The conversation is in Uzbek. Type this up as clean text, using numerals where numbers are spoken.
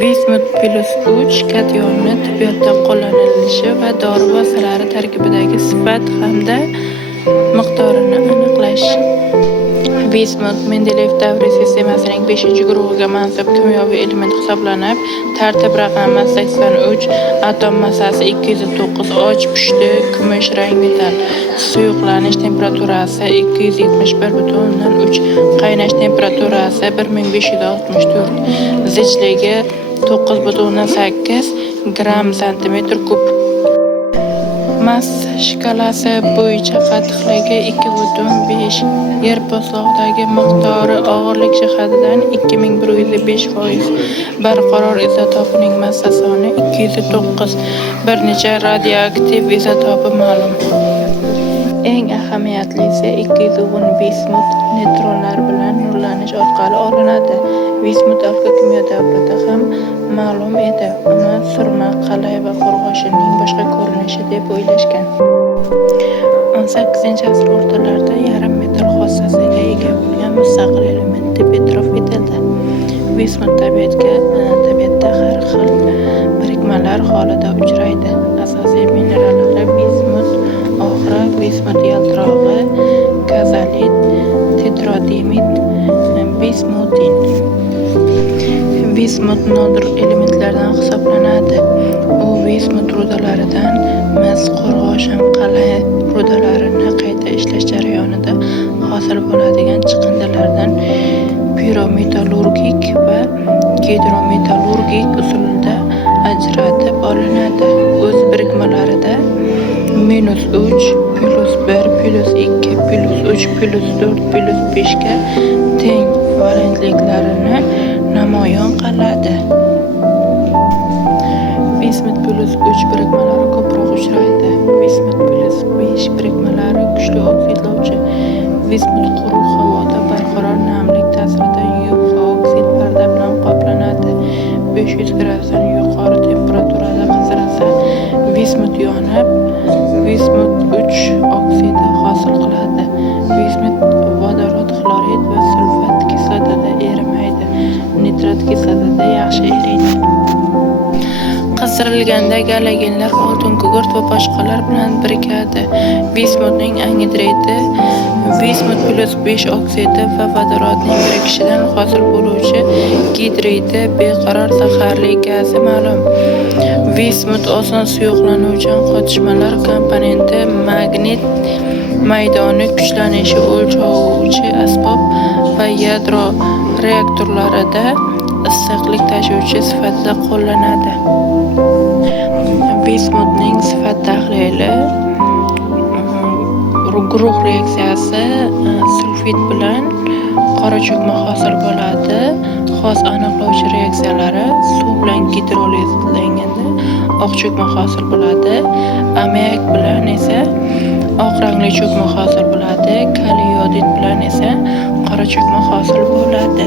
Vismut+3 kationi tibbiyotda qo'llanilishi va dori vositalari tarkibidagi sifat hamda miqdorini aniqlash. Vismut Mendeleyev davriy sistemasining 5-guruhiga mansub kimyoviy element hisoblanib, tartib raqami 83, atom massasi 209, och pushti kumush rang metall. Suyuqlanish temperaturasi 271,3, qaynash temperaturasi 1564, zichligi 9,8 g/cm3. Massa shkalasi bo'yicha qattiqligi 2,5, yer po'stlog'idagi miqdori og'irlik jihatidan 2105%, barqaror izotopining massa soni 209, bir necha radioaktiv izotopi ma'lum. Eng ahamiyatlisi 210 vismut neutronlar bilan nurlanish orqali olinadi. Vismut alkokimyo davrida ham ma'lum edi. Uni surma, qalay va qo'rg'oshinning boshqa ko'rinishi deb o'ylashgan. 18-asr o'rtalarida yarim metall xossasiga ega bo'lgan mustaqil element deb e'tirof etildi. Vismut tabiatda har xil birikmalar holida uchraydi. Asosiy minerallari vismut oxiri, vismut yaltirog'i, kazolit, tetrodimit, vismutin. Vismut nodir elementlardan hisoblanadi. U vismut rudalaridan mis, qo'rg'oshin, qalay rudalarini qayta ishlash jarayonida hosil bo'ladigan chiqindilardan pirometallurgik va gidrometallurgik usulda ajratib olinadi. O'z birikmalarida -3, +1, +2, +3, +4, +5 ga teng valentliklarini namoyon qiladi. Vismut+3 birikmalari ko'proq uchraydi. Vismut+5 birikmalari kuchli oksidlovchi. Vismut quruq havoda barqaror namlik ta'sirida UV oksid parda bilan qoplanadi. 500 gradusdan yuqori temperaturada qizdirsa, vismut yonib, vismut3 oksidi hosil qiladi. Vismut vodorod, xlorid va sulfat kislotada erimaydi. Nitrat kislotada yaxshi eriydi. Qizdirilganda galogenlar, oltin, gugurt va boshqalar bilan birikadi. Vismutning angidridi vismut+5 oksidi va vodorodning birikishidan hosil bo'luvchi gidridi beqaror zaharli gazi ma'lum. Vismut oson suyuqlanuvchan qotishmalar komponenti, magnit maydoni kuchlanishi o'lchovchi asbob va yadro reaktorlarida issiqlik tashuvchi sifatida qo'llanadi. Vismutning sifat tahlili guruh reaksiyasi sulfid bilan qora cho'kma hosil bo'ladi. Xos aniqlovchi reaksiyalari suv bilan gidrolizlanganda oq cho'kma hosil bo'ladi. Amonyak bilan esa oq rangli cho'kma hosil bo'ladi. Kaliy yodid bilan esa qora cho'kma hosil bo'ladi.